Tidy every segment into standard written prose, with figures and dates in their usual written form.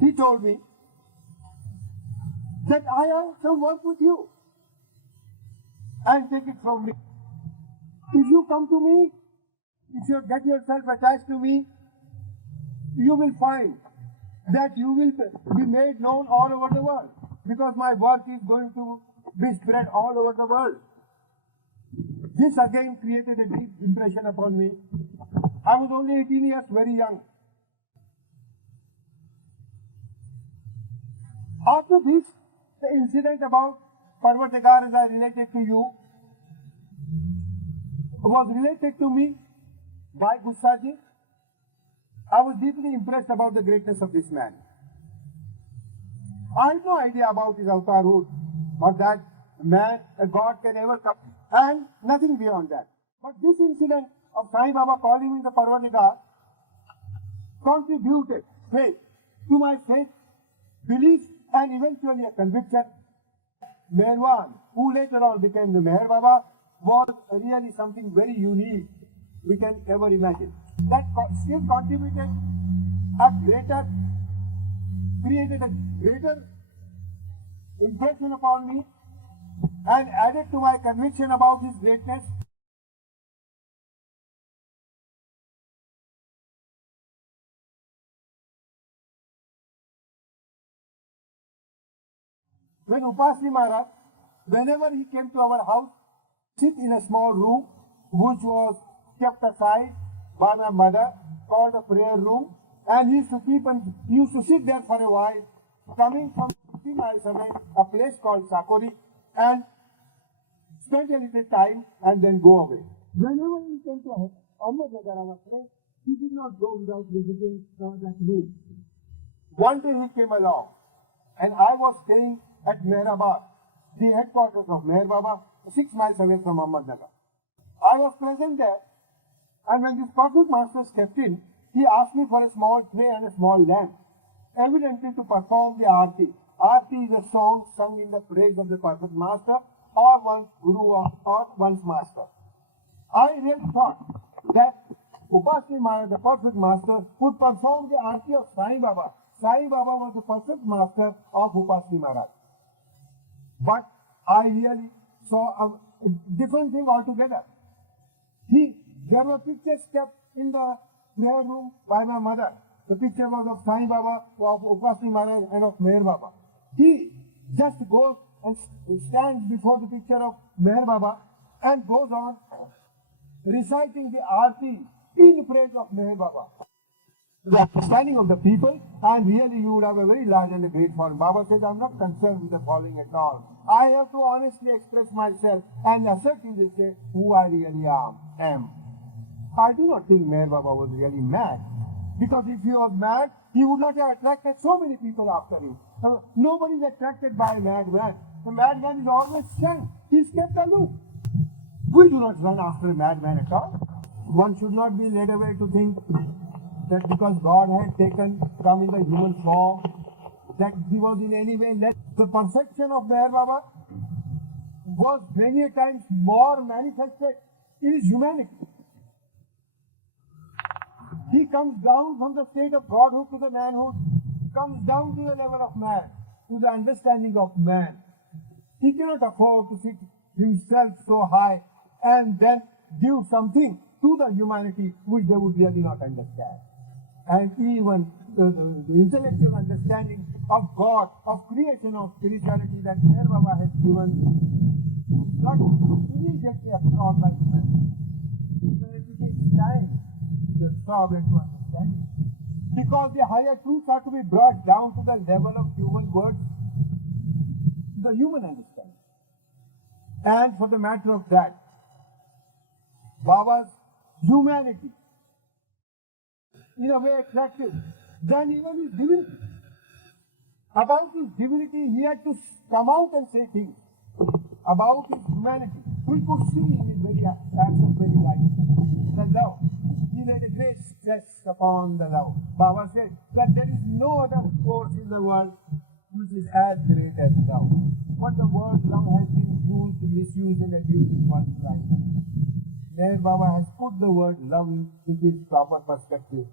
He told me that I have some work with you and take it from me. If you come to me, if you get yourself attached to me, you will find that you will be made known all over the world because my work is going to be spread all over the world. This again created a deep impression upon me. I was only 18 years, very young. After this, the incident about Parvatigar, as I related to you, was related to me by Gusaji. I was deeply impressed about the greatness of this man. I had no idea about his avatar root or that man, a God can ever come, and nothing beyond that. But this incident of Sai Baba calling me the Parvatigar contributed faith to my faith, belief, and eventually a conviction. Meherwan, who later on became the Meher Baba, was really something very unique we can ever imagine. That still contributed created a greater impression upon me and added to my conviction about his greatness. When Upasni Maharaj, whenever he came to our house, sit in a small room which was kept aside by my mother, called a prayer room, and he used to sit there for a while, coming from 50 miles away, a place called Sakori, and spend a little time and then go away. Whenever he came to Ahmednagar, our place, he did not go without visiting that room. One day he came along, and I was staying at Meherabad, the headquarters of Meher Baba, 6 miles away from Ahmednagar. I was present there, and when this perfect master stepped in, he asked me for a small tray and a small lamp, evidently to perform the Aarti. Aarti is a song sung in the praise of the perfect master or one's guru or one's master. I really thought that Upasni Maharaj, the perfect master, would perform the Aarti of Sai Baba. Sai Baba was the perfect master of Upasni Maharaj. But I really saw a different thing altogether. There were pictures kept in the prayer room by my mother. The picture was of Sai Baba, of Upasni Maharaj, and of Meher Baba. He just goes and stands before the picture of Meher Baba and goes on reciting the Aarti in praise of Meher Baba. The understanding of the people, and really you would have a very large and a great following. Baba says, I'm not concerned with the following at all. I have to honestly express myself and assert in this way who I really am. I do not think Meher Baba was really mad, because if he was mad, he would not have attracted so many people after him. Nobody is attracted by a madman. The madman is always shunned. He is kept aloof. We do not run after a madman at all. One should not be led away to think that because God had come in the human form, that he was in any way less. The perfection of Meher Baba was many a times more manifested in his humanity. He comes down from the state of godhood to the manhood, comes down to the level of man, to the understanding of man. He cannot afford to sit himself so high and then give something to the humanity which they would really not understand. And even the intellectual understanding of God, of creation, of spirituality that Meher Baba has given is not immediately absorbed by humanity. It takes time to absorb and to understand it. Because the higher truths are to be brought down to the level of human words, the human understanding. And for the matter of that, Baba's humanity, in a way attractive, than even his divinity. About his divinity, he had to come out and say things. About his humanity, we could see in his very acts of very life. The love. He laid a great stress upon the love. Baba said that there is no other force in the world which is as great as love. But the word love has been used, misused, and abused in one's life. There Baba has put the word love into its proper perspective.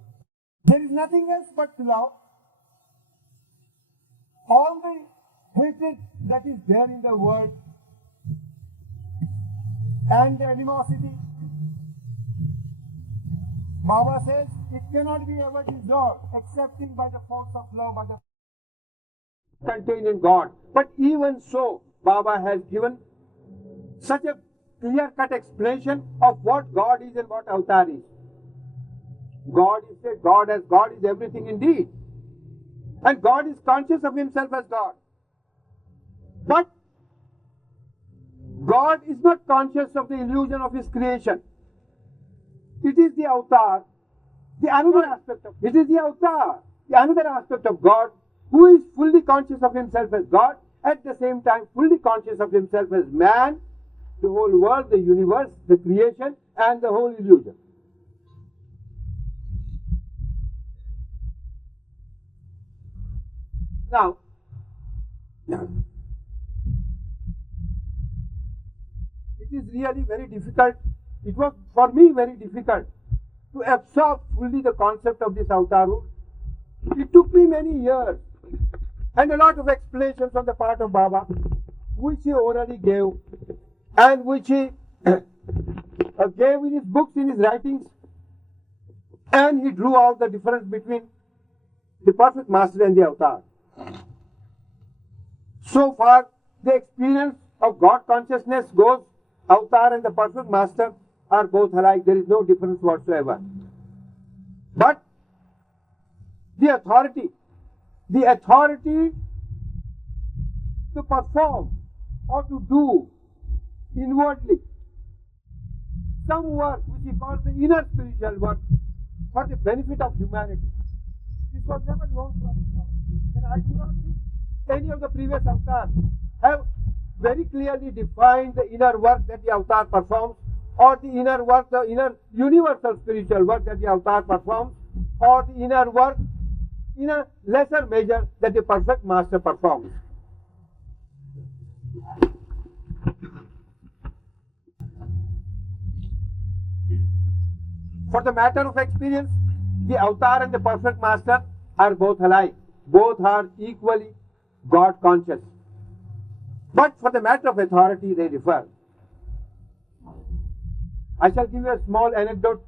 There is nothing else but love, all the hatred that is there in the world and the animosity, Baba says it cannot be ever dissolved excepting by the force of love, by the contained in God. But even so, Baba has given such a clear-cut explanation of what God is and what avatar is. God is said, God is everything indeed. And God is conscious of himself as God. But God is not conscious of the illusion of his creation. It is the avatar, another aspect of God, who is fully conscious of himself as God, at the same time fully conscious of himself as man, the whole world, the universe, the creation, and the whole illusion. Now, it is really very difficult. It was for me very difficult to absorb fully the concept of this avatarhood. It took me many years and a lot of explanations on the part of Baba, which he orally gave and which he gave in his books, in his writings, and he drew out the difference between the perfect master and the avatar. So far, the experience of God consciousness goes, avatar and the perfect master are both alike. There is no difference whatsoever. But the authority to perform or to do inwardly some work which he calls the inner spiritual work for the benefit of humanity. This was never known to us at all. And I do not think any of the previous avatars have very clearly defined the inner work that the avatar performs, or the inner work, the inner universal spiritual work that the avatar performs, or the inner work in a lesser measure that the perfect master performs. For the matter of experience, the avatar and the perfect master are both alike. Both are equally God conscious. But for the matter of authority, they differ. I shall give you a small anecdote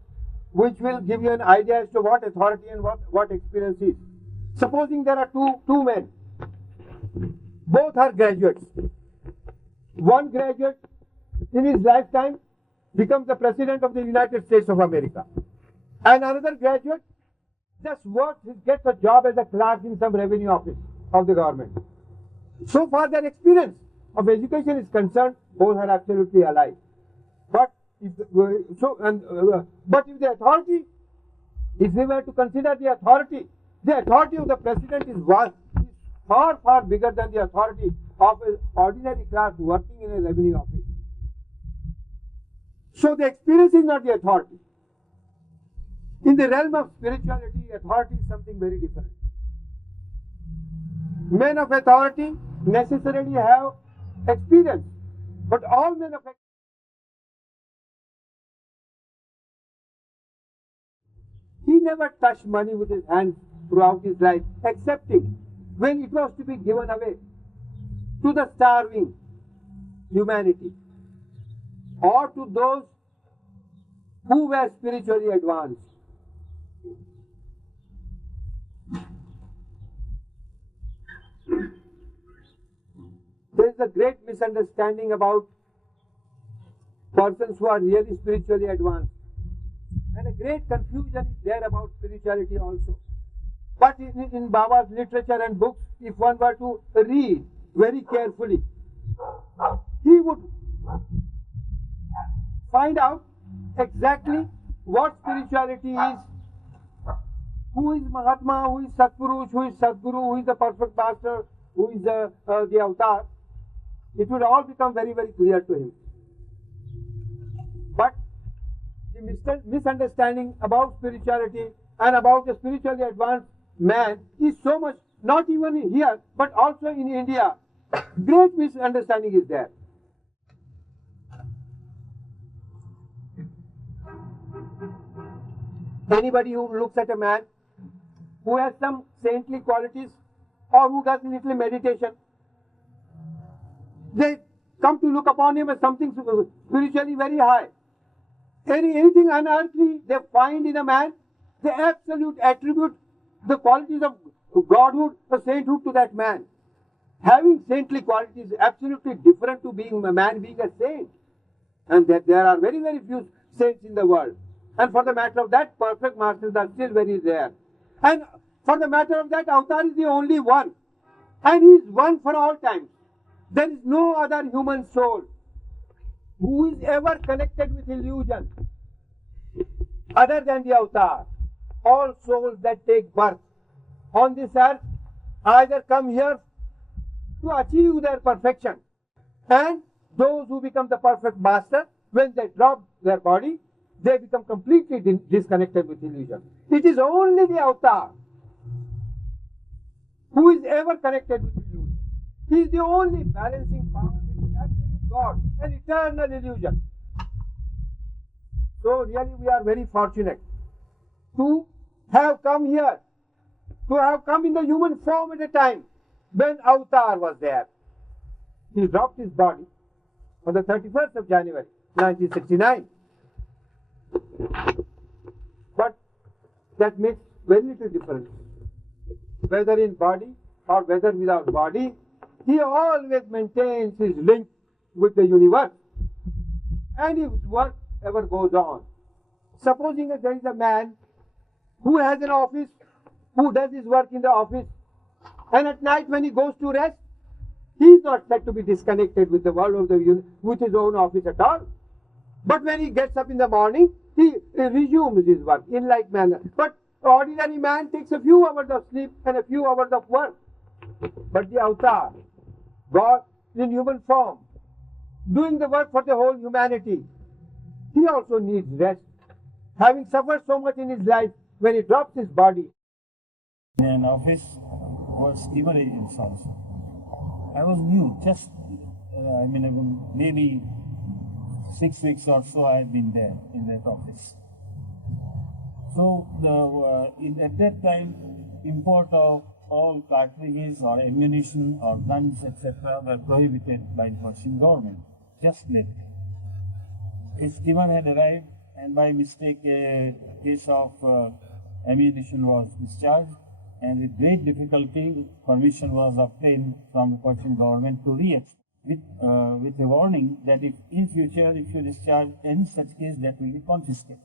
which will give you an idea as to what authority and what experience is. Supposing there are two men. Both are graduates. One graduate in his lifetime becomes the President of the United States of America. And another graduate just gets a job as a clerk in some revenue office of the government. So far their experience of education is concerned, both are absolutely alike. But if the authority, if we were to consider the authority of the President is far, far bigger than the authority of an ordinary clerk working in a revenue office. So the experience is not the authority. In the realm of spirituality, authority is something very different. Men of authority necessarily have experience, but all men of authority, he never touched money with his hands throughout his life, excepting when it was to be given away to the starving humanity or to those who were spiritually advanced. There is a great misunderstanding about persons who are really spiritually advanced. And a great confusion is there about spirituality also. But in Baba's literature and books, if one were to read very carefully, he would find out exactly what spirituality is, who is Mahatma, who is Satpurush, who is Sadguru, who is the perfect master, who is the avatar. It would all become very, very clear to him. But the misunderstanding about spirituality and about the spiritually advanced man is so much, not even here, but also in India. Great misunderstanding is there. Anybody who looks at a man who has some saintly qualities or who does little meditation. They come to look upon him as something spiritually very high. Anything unearthly they find in a man, they absolute attribute the qualities of godhood or sainthood to that man. Having saintly qualities is absolutely different to being a man being a saint. And that there are very, very few saints in the world. And for the matter of that, perfect masters are still very rare. And for the matter of that, Avatar is the only one. And he is one for all time. There is no other human soul who is ever connected with illusion other than the Avatar. All souls that take birth on this earth either come here to achieve their perfection, and those who become the perfect master, when they drop their body, they become completely disconnected with illusion. It is only the Avatar who is ever connected with illusion. He is the only balancing power between absolute God and eternal illusion. So really we are very fortunate to have come here, to have come in the human form at a time when Avatar was there. He dropped his body on the 31st of January 1969. But that makes very little difference. Whether in body or whether without body, he always maintains his link with the universe. And his work ever goes on. Supposing that there is a man who has an office, who does his work in the office, and at night when he goes to rest, he is not said to be disconnected with the world of the with his own office at all. But when he gets up in the morning, he resumes his work in like manner. But ordinary man takes a few hours of sleep and a few hours of work. But the Avatar, God in human form, doing the work for the whole humanity, he also needs rest. Having suffered so much in his life, when he drops his body. In office was steamer agents also. I was new, just maybe 6 weeks or so I had been there in that office. So at that time, import of all cartridges or ammunition or guns, etc., were prohibited by the Persian government. Just late. A steamer had arrived, and by mistake a case of ammunition was discharged, and with great difficulty permission was obtained from the Persian government to re-export with a warning that if in future if you discharge any such case, that will be confiscated.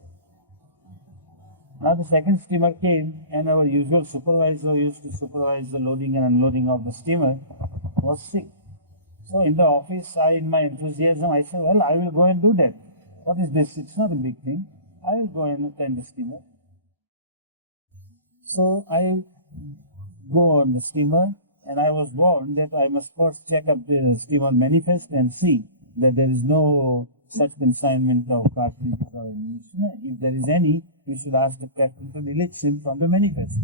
Now the second steamer came, and our usual supervisor who used to supervise the loading and unloading of the steamer was sick. So in the office, in my enthusiasm, I said, well, I will go and do that. What is this? It's not a big thing. I will go and attend the steamer. So I go on the steamer, and I was warned that I must first check up the steamer manifest and see that there is no such consignment of cartridges or ammunition. If there is any, you should ask the captain to delete him from the manifest.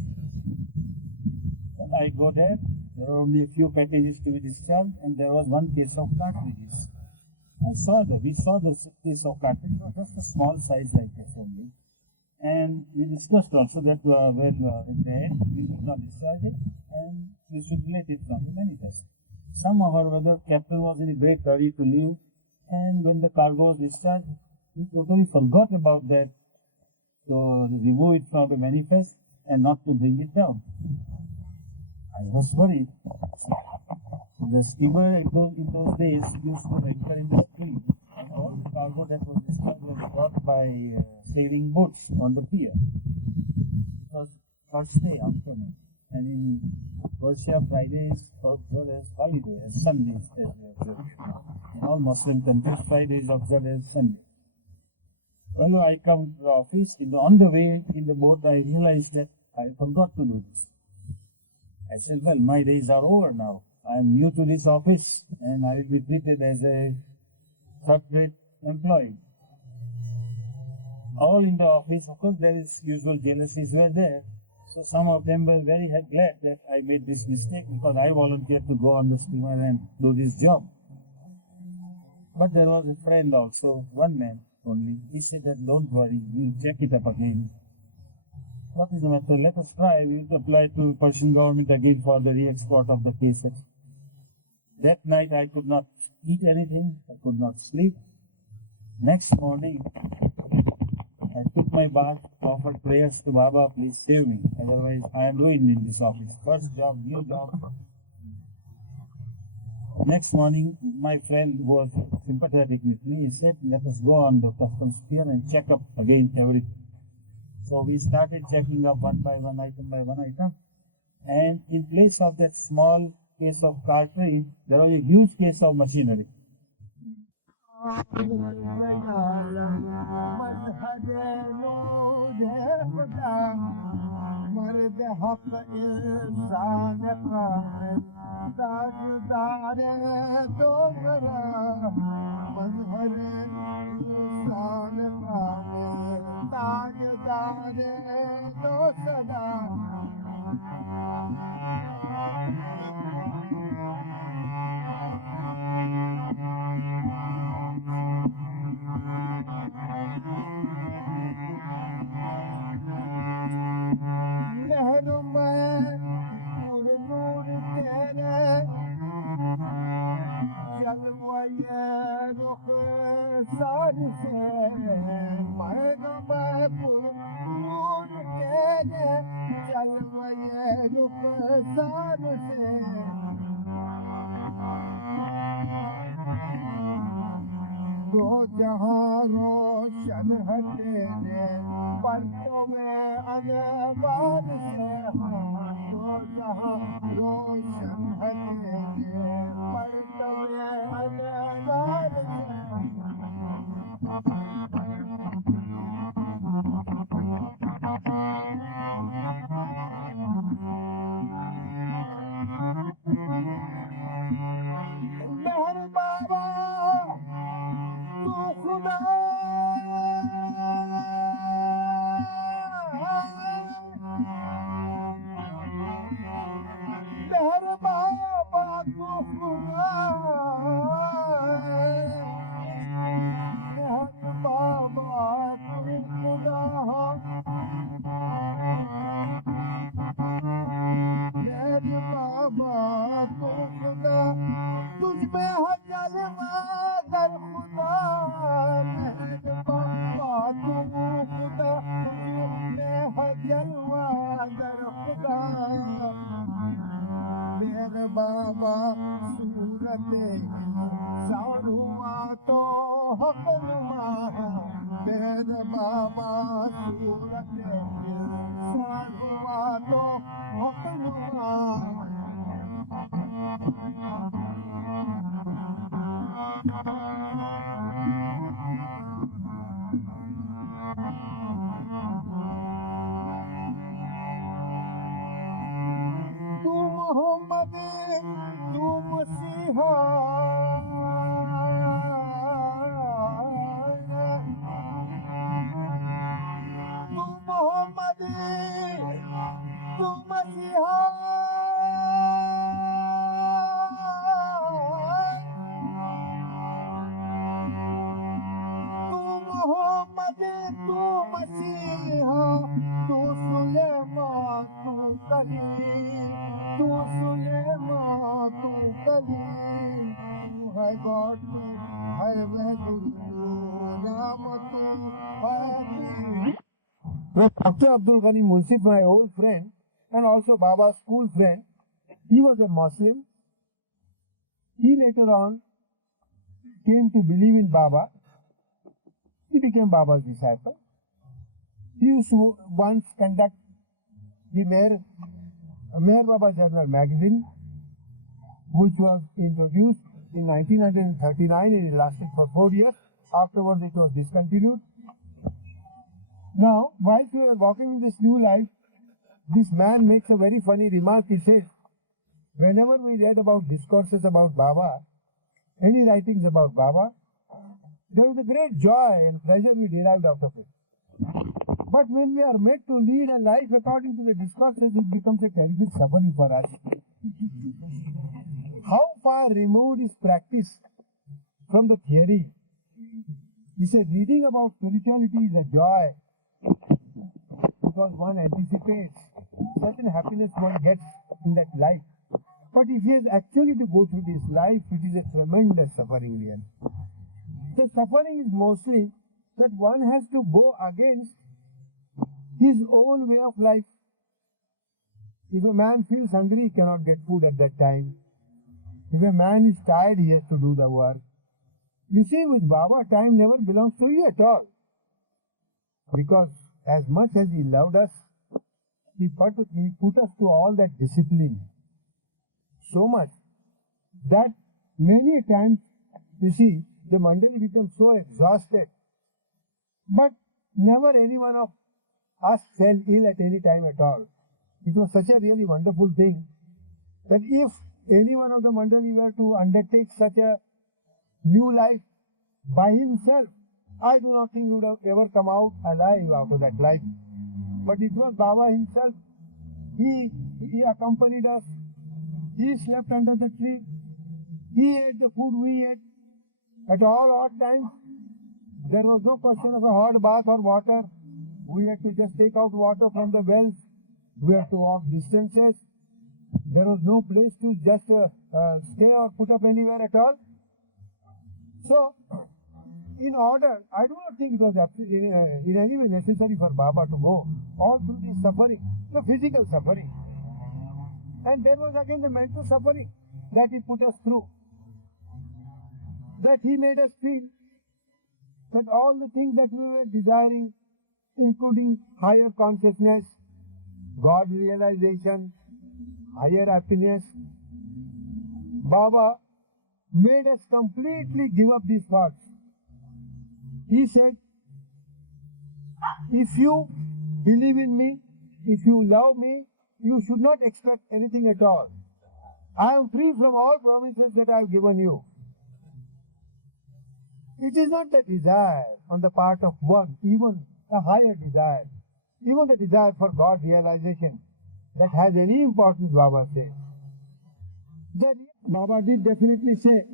But I go there were only a few packages to be discharged, and there was one case of cartridges. We saw the case of cartridges, just a small size like this only. And we discussed also that in the end, we should not discharge it, and we should delete it from the manifest. Somehow or other, captain was in a great hurry to leave, and when the cargo was discharged, he totally forgot about that, to remove it from the manifest and not to bring it down. I was worried. The steamer in those days used to anchor in the stream, and all the cargo that was discharged was brought by sailing boats on the pier. It was first day afternoon, and in Persia, Fridays observed as holiday, as Sundays. In all Muslim countries, Fridays observed as Sunday. Well, I come to the office. On the way in the boat, I realized that I forgot to do this. I said, well, my days are over now. I am new to this office, and I will be treated as a third-rate employee. All in the office, of course, there is usual jealousies were there. So some of them were very glad that I made this mistake, because I volunteered to go on the steamer and do this job. But there was a friend also, one man only. He said that don't worry, we'll check it up again. what is the matter? Let us try. We will apply to Persian government again for the re-export of the cases. That night I could not eat anything. I could not sleep. Next morning, I took my bath, offered prayers to Baba, please save me. Otherwise, I am ruined in this office. First job, new job. Next morning, my friend who was sympathetic with me, he said, let us go on the customs pier and check up again everything. So we started checking up one by one, item by one item. And in place of that small case of cartridge, there was a huge case of machinery. Well, Dr. Abdul Ghani Munsif, my old friend and also Baba's school friend, he was a Muslim. He later on came to believe in Baba. He became Baba's disciple. He used to once conduct the Meher Baba Journal magazine, which was introduced in 1939 and it lasted for 4 years. Afterwards, it was discontinued. Now, whilst we were walking in this new life, this man makes a very funny remark. He says, whenever we read about discourses about Baba, any writings about Baba, there was a great joy and pleasure we derived out of it. But when we are made to lead a life according to the discourses, it becomes a terrific suffering for us. How far removed is practice from the theory? He said, reading about spirituality is a joy. because one anticipates certain happiness one gets in that life. But if he has actually to go through this life, it is a tremendous suffering really. The suffering is mostly that one has to go against his own way of life. If a man feels hungry, he cannot get food at that time. If a man is tired, he has to do the work. You see, with Baba, time never belongs to you at all. Because as much as he loved us, he put us to all that discipline. So much that many times, you see, the mandali becomes so exhausted. But never any one of us fell ill at any time at all. It was such a really wonderful thing that if any one of the mandali were to undertake such a new life by himself, I do not think he would have ever come out alive out of that life. But it was Baba himself. He accompanied us. He slept under the tree. He ate the food we ate. At all odd times, there was no question of a hot bath or water. We had to just take out water from the wells. We had to walk distances. There was no place to just stay or put up anywhere at all. So, in order, I do not think it was in any way necessary for Baba to go all through this suffering, the physical suffering. And there was again the mental suffering that he put us through. That he made us feel that all the things that we were desiring, including higher consciousness, God realization, higher happiness, Baba made us completely give up these thoughts. He said, if you believe in me, if you love me, you should not expect anything at all. I am free from all promises that I have given you. It is not the desire on the part of one, even a higher desire, even the desire for God realization that has any importance, Baba says. That Baba did definitely say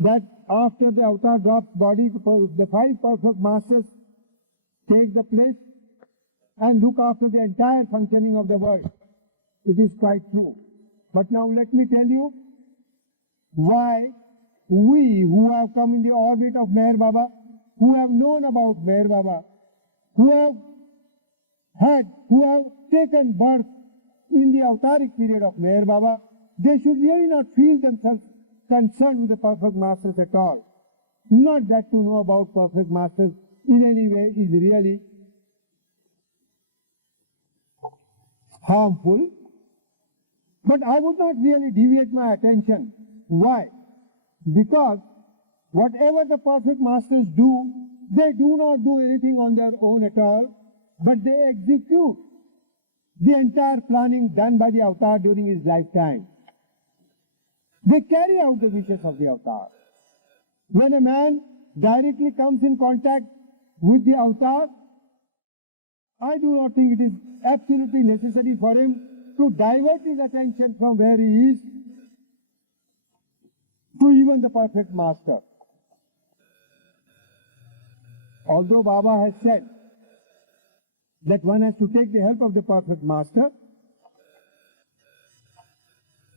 that after the avatar drops body, the five perfect masters take the place and look after the entire functioning of the world. It is quite true. But now let me tell you why we who have come in the orbit of Meher Baba, who have known about Meher Baba, who have taken birth in the avataric period of Meher Baba, they should really not feel themselves concerned with the perfect masters at all. Not that to know about perfect masters in any way is really harmful, but I would not really deviate my attention. Why? Because whatever the perfect masters do, they do not do anything on their own at all, but they execute the entire planning done by the avatar during his lifetime. They carry out the wishes of the avatar. When a man directly comes in contact with the avatar, I do not think it is absolutely necessary for him to divert his attention from where he is to even the perfect master. Although Baba has said that one has to take the help of the perfect master,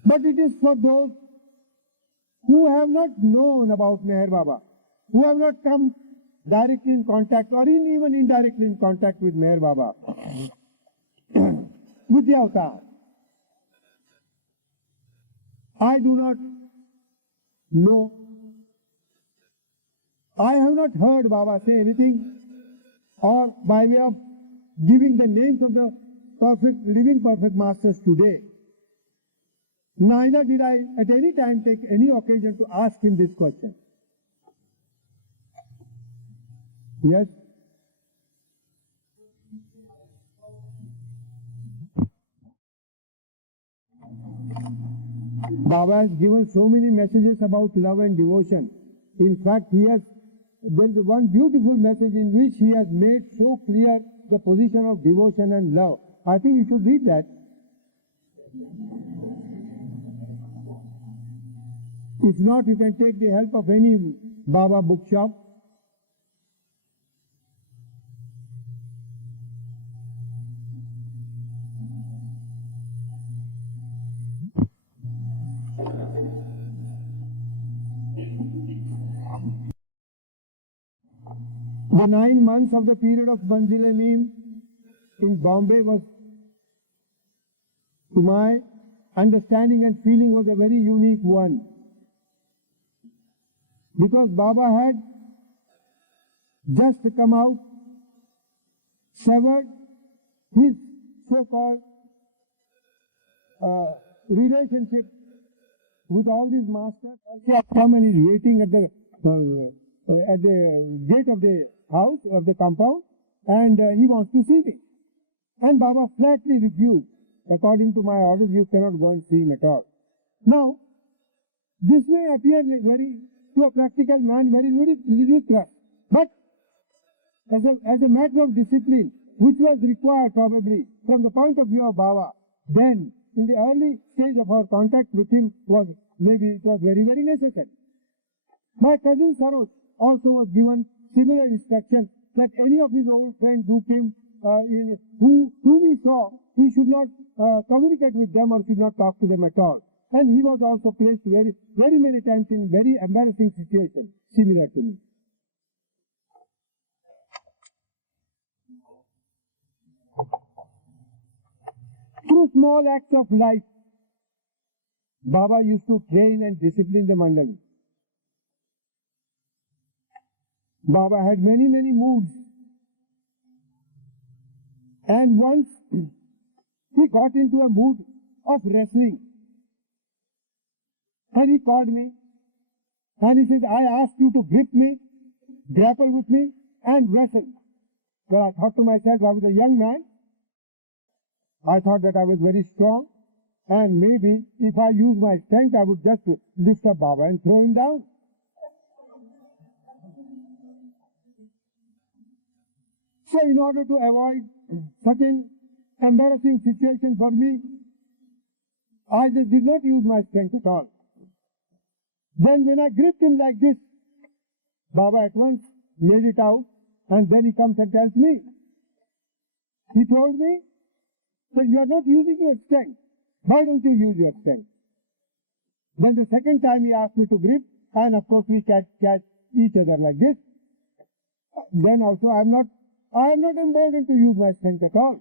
but it is for those who have not known about Meher Baba, who have not come directly in contact or even indirectly in contact with Meher Baba, with the avatar. I do not know. I have not heard Baba say anything, or by way of giving the names of the living perfect masters today. Neither did I at any time take any occasion to ask him this question. Yes? Baba has given so many messages about love and devotion. In fact, there is one beautiful message in which he has made so clear the position of devotion and love. I think you should read that. If not, you can take the help of any Baba bookshop. The 9 months of the period of Manzil-e-Meem in Bombay was, to my understanding and feeling, was a very unique one. Because Baba had just come out, severed his so-called relationship with all these masters. He has come and is waiting at the gate of the house, of the compound, and he wants to see me. And Baba flatly refused. According to my orders, you cannot go and see him at all. Now, this may appear to a practical man, very ridiculous. But as a matter of discipline, which was required probably from the point of view of Baba, then in the early stage of our contact with him was very, very necessary. My cousin Saroj also was given similar instructions that any of his old friends who came whom he saw, he should not communicate with them or should not talk to them at all. And he was also placed very, very many times in very embarrassing situations similar to me. Through small acts of life, Baba used to train and discipline the Mandali. Baba had many, many moods. And once he got into a mood of wrestling. And he called me. And he said, I asked you to grip me, grapple with me, and wrestle. Well, I thought to myself, I was a young man. I thought that I was very strong. And maybe if I use my strength, I would just lift up Baba and throw him down. So in order to avoid certain embarrassing situation for me, I just did not use my strength at all. Then when I gripped him like this, Baba at once made it out, and then he comes and tells me. He told me that you are not using your strength. Why don't you use your strength? Then the second time he asked me to grip, and of course we catch each other like this. Then also I am not emboldened to use my strength at all.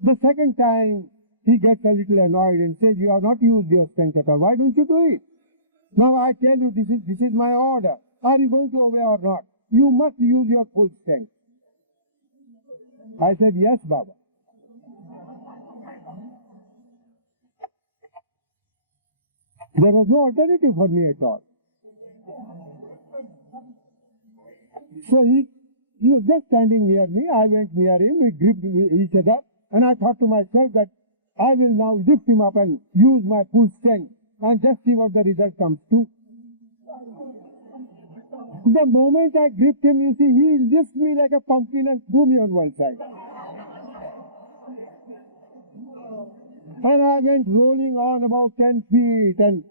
The second time he gets a little annoyed and says, you have not used your strength at all. Why don't you do it? Now I tell you, this is my order. Are you going to obey or not? You must use your full strength. I said, yes, Baba. There was no alternative for me at all. So he was just standing near me. I went near him. We gripped each other. And I thought to myself that I will now lift him up and use my full strength and just see what the result comes to. The moment I gripped him, you see, he lifted me like a pumpkin and threw me on one side. And I went rolling on about 10 feet and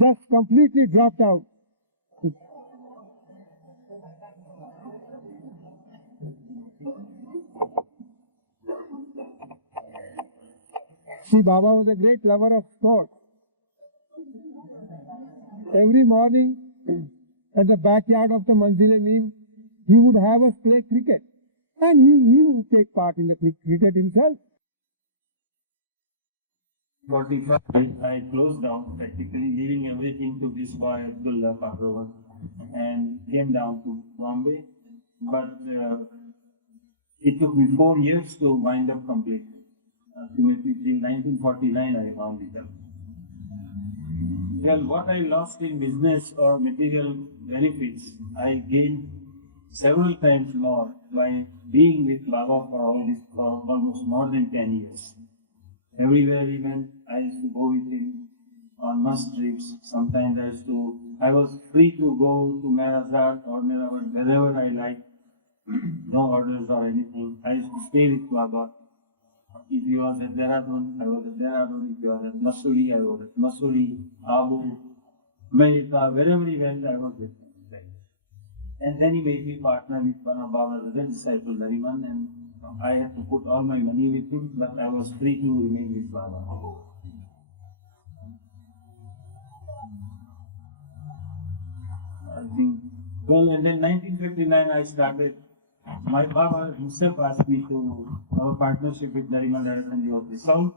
just completely dropped out. See, Baba was a great lover of sports. Every morning at the backyard of the Manzil-e-Meem, he would have us play cricket. And he would take part in the cricket himself. 45, I closed down, practically leaving everything to this boy Abdullah Pagrover, and came down to Bombay. But it took me 4 years to wind up completely. Ultimately, in 1949, I wound it up. Well, what I lost in business or material benefits, I gained several times more by being with Baba for almost more than 10 years. Everywhere he went, I used to go with him on must trips. Sometimes I was free to go to Meherjee or wherever I liked. No orders or anything. I used to stay with Baba. If he was at Dehradun, I was at Dehradun. If he was at Mussoorie, I was at Mussoorie, Abu, America, wherever he went, I was with him. And then he made me partner with one of Baba's other disciples, Irwin, and I had to put all my money with him, but I was free to remain with Baba. I think Well, and then 1959 I started. My Baba himself asked me to our partnership with Nariman Narasimhan of the South,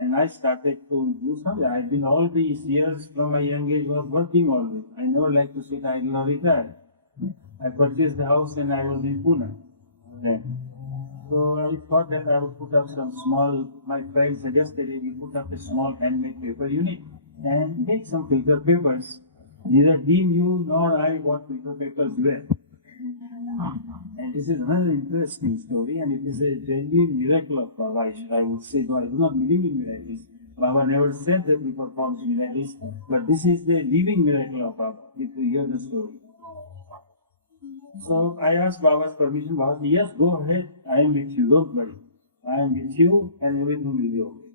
and I started to do something. I've been all these years from my young age was working always. I never like to sit idle or retire. I purchased the house and I was in Pune. Then. So I thought that I would put up some small, my friend suggested we put up a small handmade paper unit and make some filter papers. Neither Dean knew nor I what filter papers were. And this is another interesting story, and it is a genuine miracle of Baba. I would say, though I do not believe in miracles. Baba never said that he performs miracles, but this is the living miracle of Baba, if you hear the story. So I asked Baba's permission. Baba said, yes, go ahead. I am with you, don't worry. I am with you, and everything will be okay.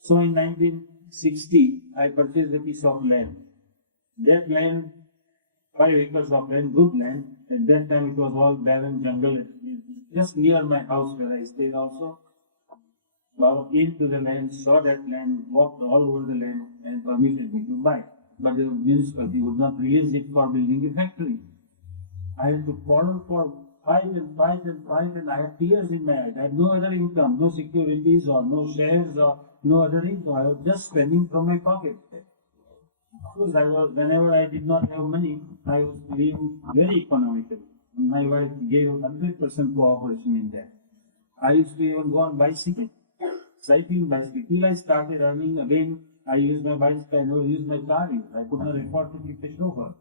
So in 1960, I purchased a piece of land. That land, 5 acres of land, good land. At that time, it was all barren jungle, just near my house where I stayed also. Baba came to the land, saw that land, walked all over the land, and permitted me to buy. But the municipality would not release it for building a factory. I had to quarrel for fight, and I had tears in my eyes. I had no other income, no securities or no shares or no other income. I was just spending from my pocket. Because whenever I did not have money, I was living very economically. My wife gave 100% cooperation in that. I used to even go on bicycle, cycling bicycle. Till I started earning again, I used my bicycle, I never used my car. I could not afford to keep a chauffeur.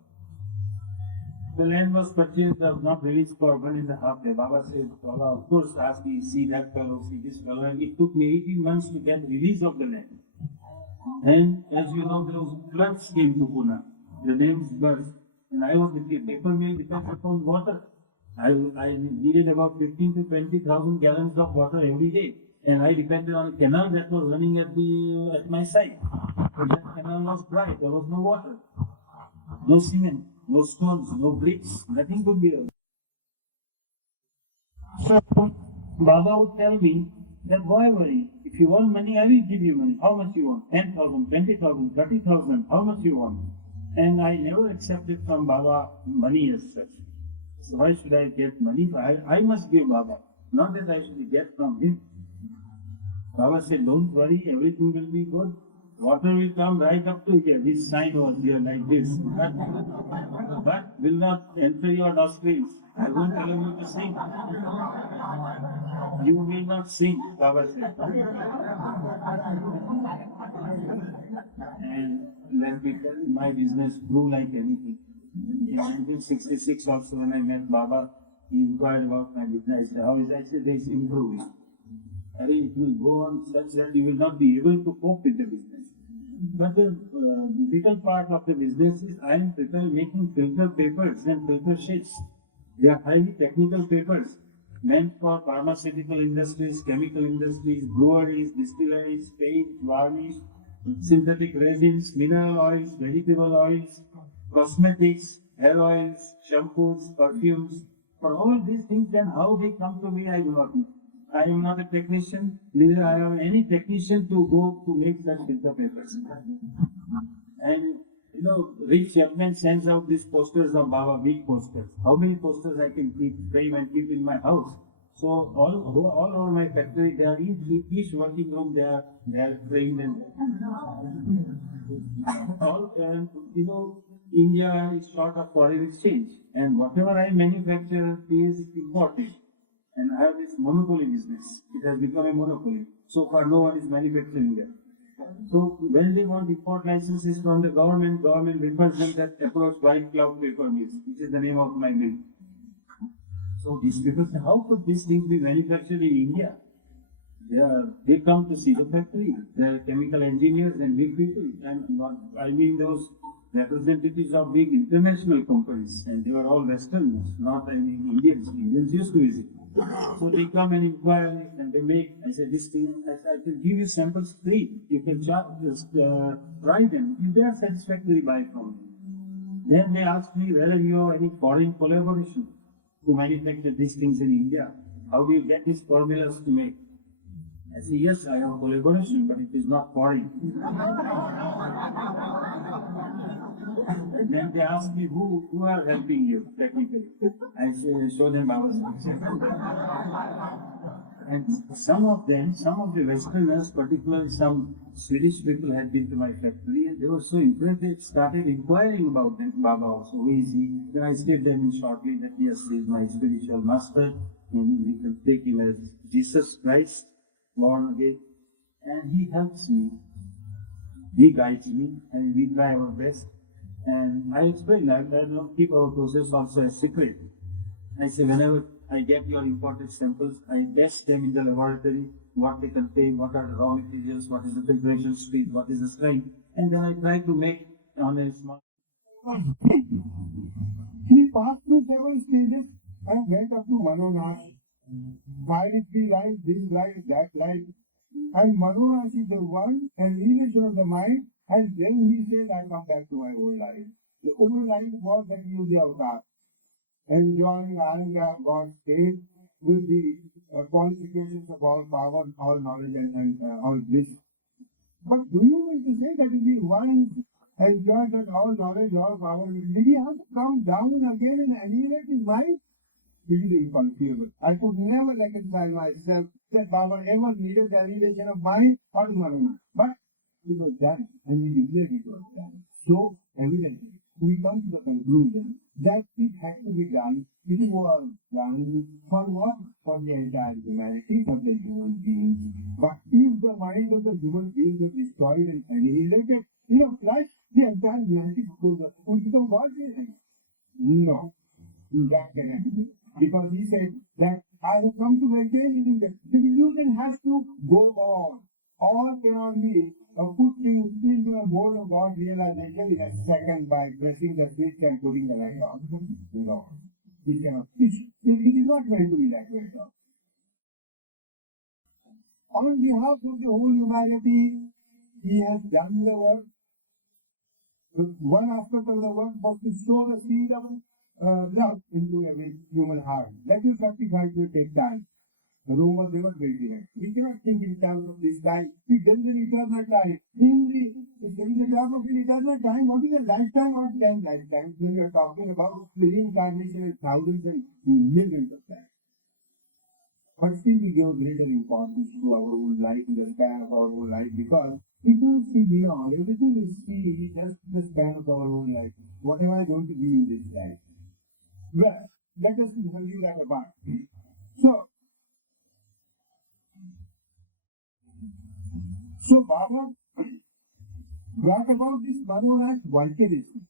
The land was purchased, not released for 1.5 years. Baba said, Baba, of course, asked me, see that fellow, see this fellow, and it took me 18 months to get release of the land. And as you know, those floods came to Pune. The names burst. And I was with the paper mill depends upon water. I needed about 15 to 20,000 gallons of water every day. And I depended on a canal that was running at my site. But that canal was dry, there was no water. No cement, no stones, no bricks, nothing could be done. So Baba would tell me that, why worry? If you want money, I will give you money. How much you want? 10,000, 20,000, 30,000, how much you want? And I never accepted from Baba money as such. So why should I get money? I must give Baba, not that I should get from him. Baba said, don't worry, everything will be good. Water will come right up to here. This sign was here like this. But will not enter your nostrils. I won't allow you to sing. You will not sing, Baba said. And let me tell you, my business grew like anything. In 1966 also, when I met Baba, he inquired about my business. I said, how is it? I said, it's improving. It will go on such that you will not be able to cope with the business. But the difficult part of the business is I am making filter papers and filter sheets. They are highly technical papers meant for pharmaceutical industries, chemical industries, breweries, distilleries, paint, varnish, synthetic resins, mineral oils, vegetable oils, cosmetics, hair oils, shampoos, perfumes. For all these things, then how they come to me, I do not know. I am not a technician, neither I have any technician to go to make such filter papers. And you know, Rick Chapman sends out these posters of Baba, big posters. How many posters I can frame and keep in my house? So all over my factory, they are each working room, they are framed and all. And you know, India is short of foreign exchange, and whatever I manufacture is imported. And I have this monopoly business. It has become a monopoly. So far, no one is manufacturing there. So when they want import licenses from the government refers them that approach White Cloud Paper Mills, which is the name of my mill. So these people say, how could these things be manufactured in India? They come to see the factory. They are chemical engineers and big people. I mean those representatives of big international companies, and they were all Westerners, not Indians. Indians used to visit. So they come and inquire and they make, I said, this thing, I can give you samples free. You can just try them. If they are satisfactory, buy from them. Then they asked me whether you have any foreign collaboration to manufacture these things in India. How do you get these formulas to make? I say, yes, I have collaboration, but it is not foreign. Then they ask me, who are helping you technically? I say, show them ourselves. And some of the Westerners, particularly some Swedish people, had been to my factory and they were so impressed they started inquiring about them, Baba also, who is he? Then I stated them shortly that yes, he is my spiritual master, and we can take him as Jesus Christ, born again, and he helps me, he guides me, and we try our best. And I explain that I don't keep our process also a secret. I say, whenever I get your imported samples, I test them in the laboratory, what they contain, what are the raw materials, what is the temperature, speed, what is the strength, and then I try to make on a small. He passed through several stages and went up to Manonash. Why did he like this light, that light? And Manonash is the one annihilation of the mind, and then he said, I come back to my old life. The old life was that he was the avatar, enjoying Anga, God's state with the qualifications of all power, all knowledge, and all bliss. But do you mean to say that if he once enjoyed that all knowledge, all power, did he have to come down again and annihilate his mind? It is inconceivable. I could never reconcile myself that Baba ever needed the annihilation of mind or Maruna. But it was done, and he declared it was done. So, evidently, we come to the conclusion that it had to be done. It was done for what? For the entire humanity, for the human beings. But if the mind of the human being was destroyed and annihilated, in a flash, the entire humanity would become God. No, that cannot be. Because he said that I have come to maintain illusion. The illusion has to go on. All cannot be put into a mode of God realization in a second by pressing the switch and putting the light on. No, it cannot. It is not meant to be that way. On behalf of the whole humanity, he has done the work. One aspect of the work was to sow the seed of love into every human heart. That will fructify, will take time. Rome was never built in it. We cannot think in terms of this time. We build an eternal time. In the term of an eternal time, what is a lifetime or 10 lifetimes when we are talking about the reincarnation and thousands and millions of times? But still we give greater importance to our own life, in the span of our own life, because we don't see beyond. Everything we see is just the span of our own life. What am I going to be in this life? Well, let us leave that apart. So Baba brought about this Manonash vicariously.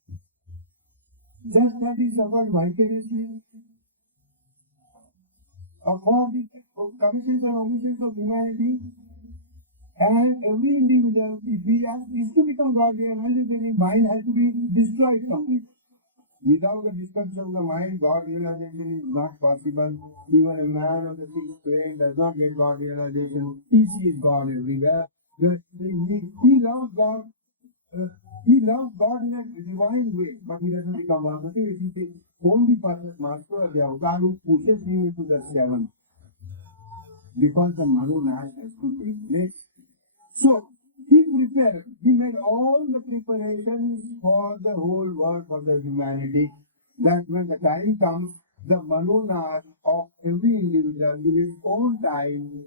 Just that he suffered vicariously for the commissions and omissions of humanity, and every individual, if he is to become God realized, then his mind has to be destroyed completely. Without the destruction of the mind, God realization is not possible. Even a man of the sixth plane does not get God realization. He sees God everywhere. He loves God. He loves God in a divine way, but he doesn't become one. It is the only perfect master of the avatar who pushes him into the seventh, because the Manonash has to take place. So he made all the preparations for the whole world, for the humanity, that when the time comes, the Manonash of every individual in its own time